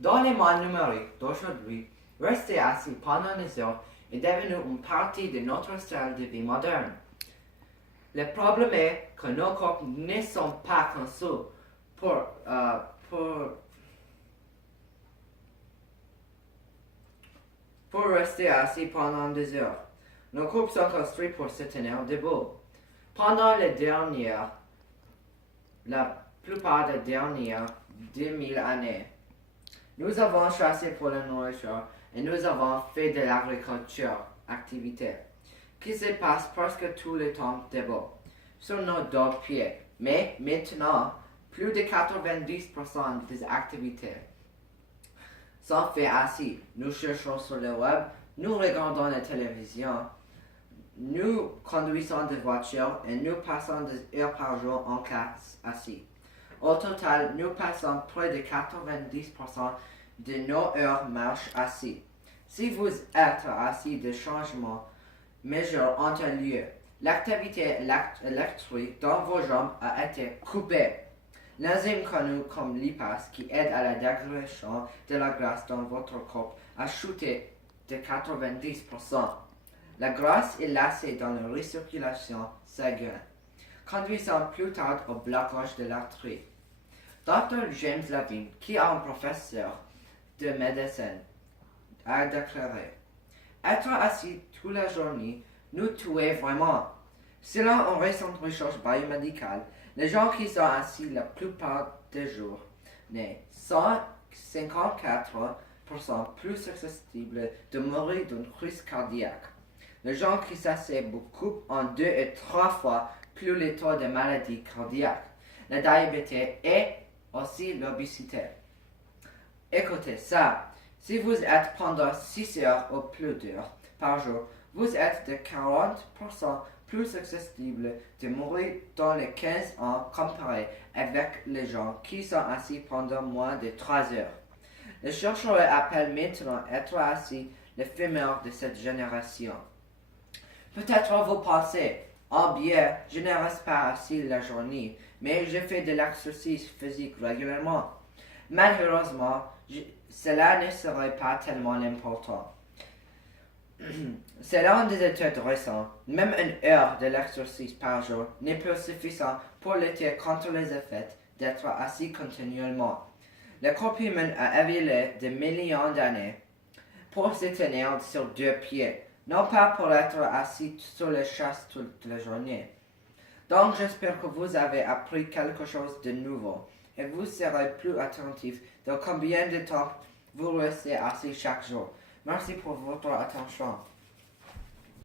Dans les mondes numériques d'aujourd'hui, rester assis pendant des heures est devenu une partie de notre style de vie moderne. Le problème est que nos corps ne sont pas conçus pour, pour rester assis pendant des heures. Nos corps sont construits pour se tenir debout. Pendant la plupart des dernières 2000 années, nous avons chassé pour la nourriture et nous avons fait de l'agriculture, activité, qui se passe presque tout le temps debout, sur nos deux pieds. Mais maintenant, plus de 90% des activités sont faites assis. Nous cherchons sur le web, nous regardons la télévision, nous conduisons des voitures et nous passons des heures par jour en classe assis. Au total, nous passons près de 90% de nos heures marche assis. Si vous êtes assis, des changements majeurs ont eu lieu. L'activité électrique dans vos jambes a été coupée. L'enzyme connue comme lipase qui aide à la dégradation de la graisse dans votre corps a chuté de 90%. La graisse est laissée dans la recirculation sanguine, conduisant plus tard au blocage de l'artère. Dr. James Levine, qui est un professeur de médecine, a déclaré: être assis toute la journée nous tue vraiment. Selon une récente recherche biomédicale, les gens qui sont assis la plupart des jours sont 54% plus susceptibles de mourir d'une crise cardiaque. Les gens qui s'asseyent beaucoup ont 2 et 3 fois plus le taux de maladies cardiaques, le diabète et aussi l'obésité. Écoutez ça, si vous êtes pendant 6 heures ou plus d'heures par jour, vous êtes de 40% plus susceptible de mourir dans les 15 ans comparé avec les gens qui sont assis pendant moins de 3 heures. Les chercheurs appellent maintenant être assis les fumeurs de cette génération. Peut-être vous pensez: oh bien, je ne reste pas assis la journée, mais je fais de l'exercice physique régulièrement. Malheureusement, cela ne serait pas tellement important. Selon des études récentes, même une heure de l'exercice par jour n'est pas suffisant pour lutter contre les effets d'être assis continuellement. Le corps humain a évolué de millions d'années pour se tenir sur 2 pieds, non pas pour être assis sur les chaises toute la journée. Donc j'espère que vous avez appris quelque chose de nouveau et vous serez plus attentif de combien de temps vous restez assis chaque jour. Merci pour votre attention.